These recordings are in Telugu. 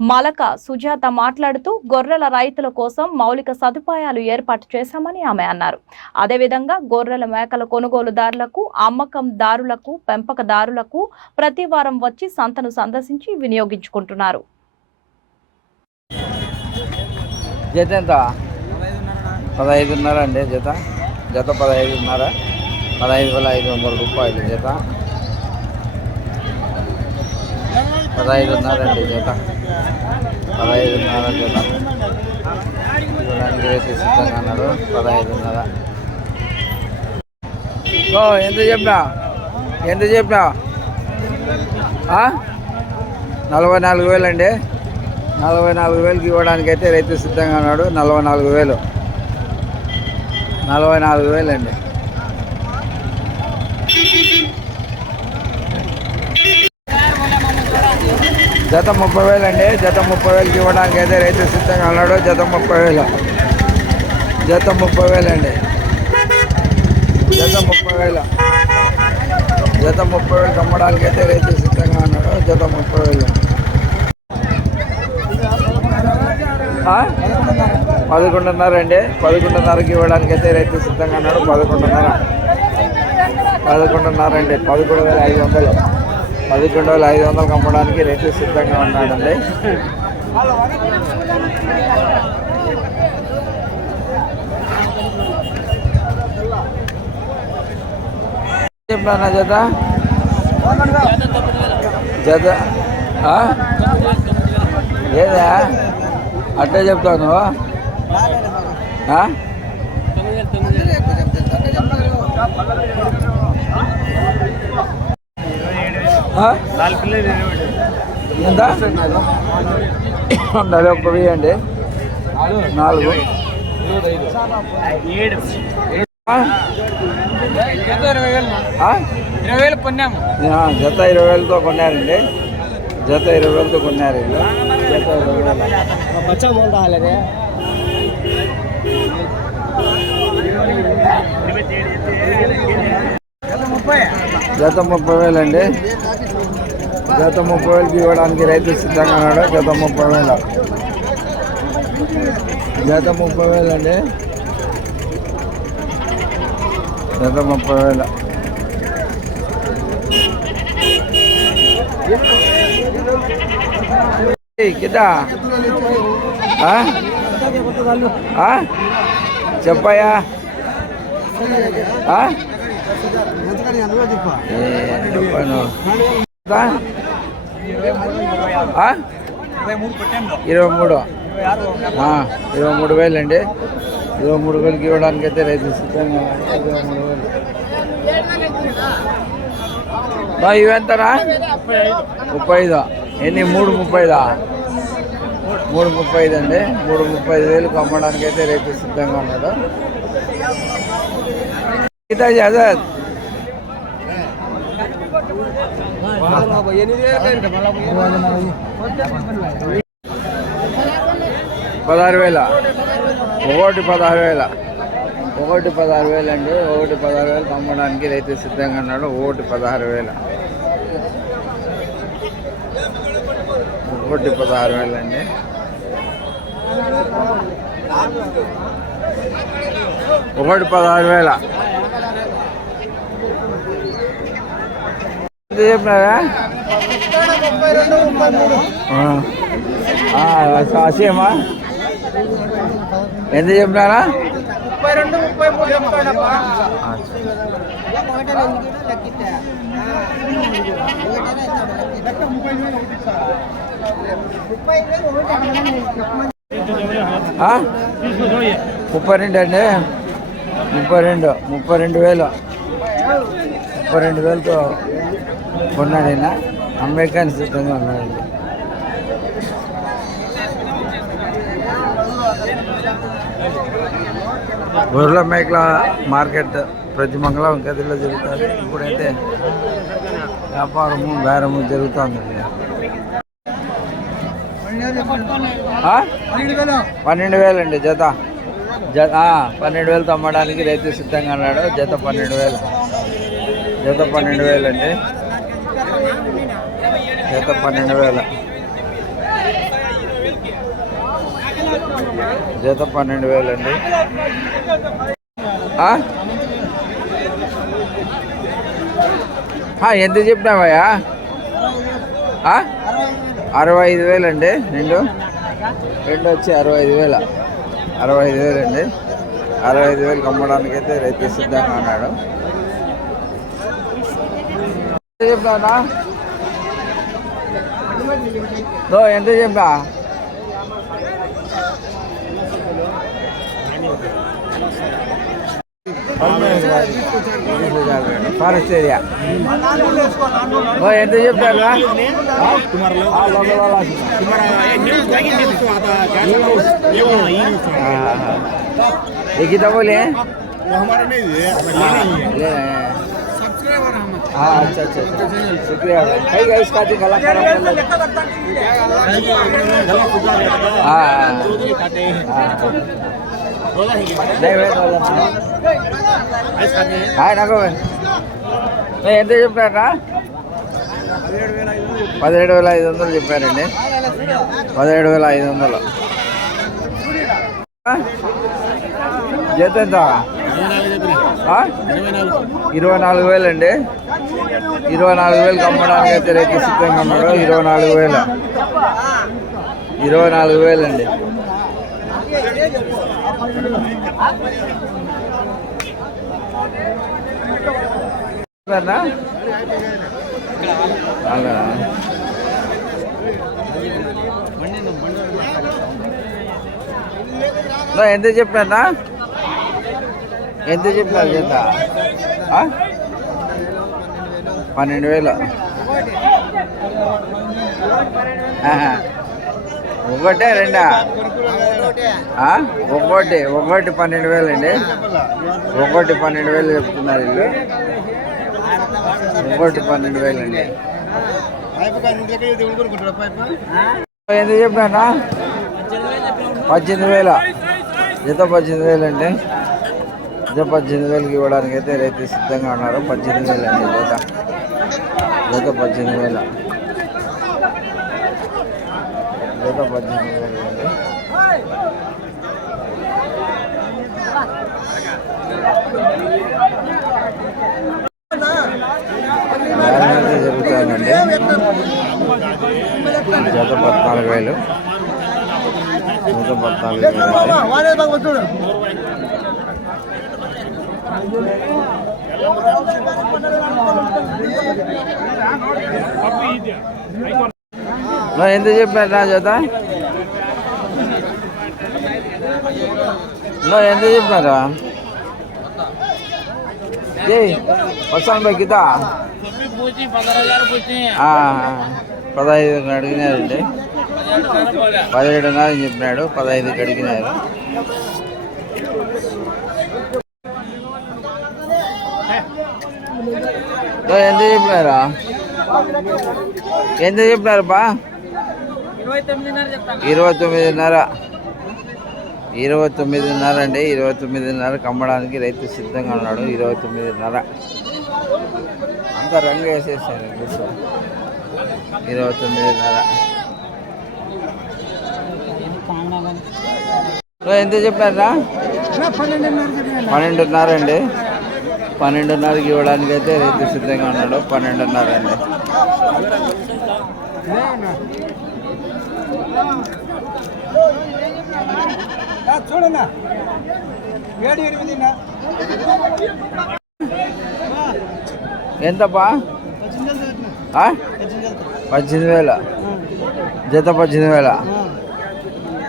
Malaka Sujatha మాట్లాడుతూ గొర్రెల రైతుల కోసం మౌలిక సదుపాయాలు ఏర్పాటు చేశామని ఆమె అన్నారు. అదేవిధంగా గొర్రెల మేకల కొనుగోలుదారులకు అమ్మకందారులకు పెంపకదారులకు ప్రతి వారం వచ్చి సంతను సందర్శించి వినియోగించుకుంటున్నారు. జత ఎంత? పదహైదున్నర అండి జత. జత పదహైదున్నర. పదహైదు వేల ఐదు వందల రూపాయలు జత. పదహైదున్నరండి జత. పదహైదున్నర జత. చూడడానికి రేపు సిద్ధంగా అన్నాడు పదహైదున్నర. ఓ ఎంత చెప్పినా? ఎంత చెప్పినా? నలభై నాలుగు వేలు అండి. నలభై నాలుగు వేలకి ఇవ్వడానికి అయితే రైతు సిద్ధంగా ఉన్నాడు. నలభై నాలుగు వేలు. నలభై నాలుగు వేలు అండి. జత ముప్పై వేలు అండి. జత ముప్పై వేలకి ఇవ్వడానికి అయితే రైతు సిద్ధంగా ఉన్నాడు. జత ముప్పై వేలు. జత ముప్పై వేలు అండి. జత ముప్పై వేలు. జత ముప్పై వేలు అమ్మడానికి అయితే రైతు సిద్ధంగా ఉన్నాడు. జత ముప్పై వేలు. పదకొండున్నర అండి. పదకొండున్నరకి ఇవ్వడానికి అయితే రైతు సిద్ధంగా ఉన్నాడు. పదకొండున్నర. పదకొండున్నర అండి. పదకొండు వేల ఐదు వందలు. పదకొండు వేల ఐదు వందలు అమ్మడానికి రైతు సిద్ధంగా ఉన్నాడండి చెప్పినా జత జత లేదా ఏదా? అట్టే చెప్తాను ఆ? ఆ? ఎంత? ఉండాలి ఒక్క వెయ్యి అండి. నాలుగు. జత ఇరవై వేలతో కొన్నారండి. జత ఇరవై వేలతో కొన్నారు జత ఇరవై వేలు. ముప్పై. జత ముప్పై వేలు అండి. జత ముప్పై వేలకి ఇవ్వడానికి రైతు సిద్ధంగా ఉన్నాడు. జత ముప్పై వేలు. జత ముప్పై వేలు అండి. జత ముప్పై వేలు. ఏయ్, కిదా ఆ? ఇరవై మూడు. ఇరవై మూడు వేలు అండి ఇరవై మూడు వేలకి ఇవ్వడానికి అయితే రైతు సిద్ధంగా ఇరవై మూడు వేలు. బా, ఇవెంతరా ముప్పై ఐదు. ఎన్ని? మూడు ముప్పై ఐదా? మూడు ముప్పై ఐదు అండి. మూడు ముప్పై ఐదు వేలకు అమ్మడానికి అయితే రైతు సిద్ధంగా ఉన్నాడు. గీతా జాదత్ పదహారు వేల. ఒకటి పదహారు వేల. ఒకటి పదహారు వేలు అండి. ఒకటి పదహారు వేలు అమ్మడానికి రైతు సిద్ధంగా ఉన్నాడు. ఒకటి పదహారు వేల. ఒకటి పదహారు వేలు అండి. ఒకటి పదహారు వేల. చెప్పినారా అసేమా? ఎంత చెప్పినారా? ముప్పై రెండు ముప్పై రెండు అండి. ముప్పై రెండు ముప్పై రెండు వేలు. ముప్పై రెండు వేలతో కొన్నాడు ఆయన సిద్ధంగా ఉన్నాడండి గొర్రెల మేకల మార్కెట్ ప్రతి మంగళవారం గదిలో జరుగుతుంది. ఇప్పుడైతే వ్యాపారము బేరము జరుగుతుందండి పన్నెండు వేలు అండి జత. జత పన్నెండు వేలు అమ్మడానికి రైతు సిద్ధంగా ఉన్నాడు. జత పన్నెండు వేలు. జత పన్నెండు వేలు అండి. జత పన్నెండు వేల. జత పన్నెండు వేలండి. ఎంత చెప్పినావయ్యా? అరవై ఐదు వేలండి రెండు. రెండు వచ్చి అరవై ఐదు వేల. అరవై ఐదు వేలండి. అరవై ఐదు వేలకు అమ్మడానికి అయితే రైతు సిద్ధంగా ఉన్నాడు. ఎంత చెప్పినా ఎంత చెప్పా? ఫారెస్ట్ ఏరియా ఎంత చెప్పారు ఎక్కితపోలే లేదా है ले रहे हैं हाँ अच्छा अच्छा अच्छा। शुक्रिया भाई गाइस का दिन गला खराब कर लो हाँ हाँ नहीं भाई హాయ్ నాకు ఎంత చెప్పారా పదిహేడు వేల ఐదు వందలు చెప్పారండి పదిహేడు వేల ఐదు వందలు జత ఎంత ఆ? ఇరవై నాలుగు వేలు అండి ఇరవై నాలుగు వేలకు అమ్మడానికి అయితే రైతు సిద్ధంగా ఉన్నాడు. ఇరవై నాలుగు వేలు. ఇరవై నాలుగు వేలండి. అండి ఎంత చెప్పానా ఎంత చెప్పారు చేత పన్నెండు వేలు. ఆహా. ఒకటే రెండా? ఆ? ఒకటి ఒకటి పన్నెండు వేలు అండి ఒకటి పన్నెండు వేలు చెప్తున్నారు వీళ్ళు. ఒకటి పన్నెండు వేలు అండి ఎంత చెప్పానా పద్దెనిమిది వేల. జత పద్దెనిమిది వేలు అండి జత పద్దెనిమిది వేలకి ఇవ్వడానికి అయితే రైతు సిద్ధంగా ఉన్నారు. పద్దెనిమిది వేలు అండి జత జత పద్దెనిమిది వేల. జత పద్దెనిమిది వేలు జరుగుతుందండి జత పద్నాలుగు వేలు. జత పద్నాలుగు వేలు అండి. ఎంత చెప్పారు నా చేత? ఎంత చెప్పారు ఏ వస్తాను బై గితా. పదహైదు అడిగినారండి. పదిహేడున్నర అని చెప్పినాడు పదహైదుకి అడిగినారు. ఎంత చెప్పినారా? ఎంత చెప్పినారు బా ఇరవై తొమ్మిదిన్నర. ఇరవై తొమ్మిదిన్నర అండి ఇరవై తొమ్మిదిన్నరకు అమ్మడానికి రైతు సిద్ధంగా ఉన్నాడు ఇరవై తొమ్మిదిన్నర. అంతా రంగు వేసేసారు గుర్తు ఇరవై తొమ్మిదిన్నర. ఎంత చెప్పారా పన్నెండున్నర అండి. పన్నెండున్నరకి ఇవ్వడానికి అయితే రైతు సిద్ధంగా ఉన్నాడు. పన్నెండున్నర అండి. చూడన్నా ఏడు ఎనిమిది ఎంతపా ఆ? పద్దెనిమిది వేల. జత పద్దెనిమిది వేల.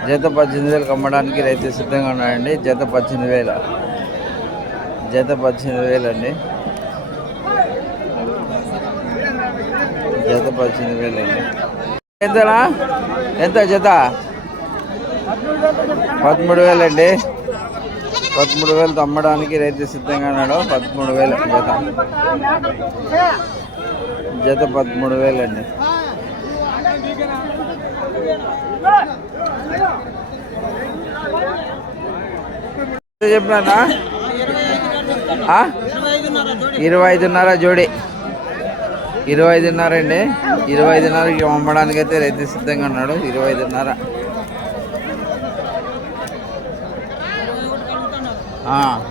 జత పద్దెనిమిది వేలకు అమ్మడానికి రైతు సిద్ధంగా ఉన్నాడండి. జత పద్దెనిమిది వేల. జత పద్దెనిమిది వేలు అండి జత పద్దెనిమిది వేలు అండి ఎంతనా? ఎంత జత పదమూడు వేలండి. పదమూడు వేలు అమ్మడానికి రైతు సిద్ధంగా ఉన్నాడు. పదమూడు వేలు జత జత పదమూడు వేలు అండి ఎంత చెప్పినా ఇరవై ఐదున్నర జోడి. ఇరవై ఐదున్నర అండి. ఇరవై ఐదున్నరకి అమ్మడానికి అయితే రైతు సిద్ధంగా ఉన్నాడు. ఇరవై ఐదున్నర. ఆ.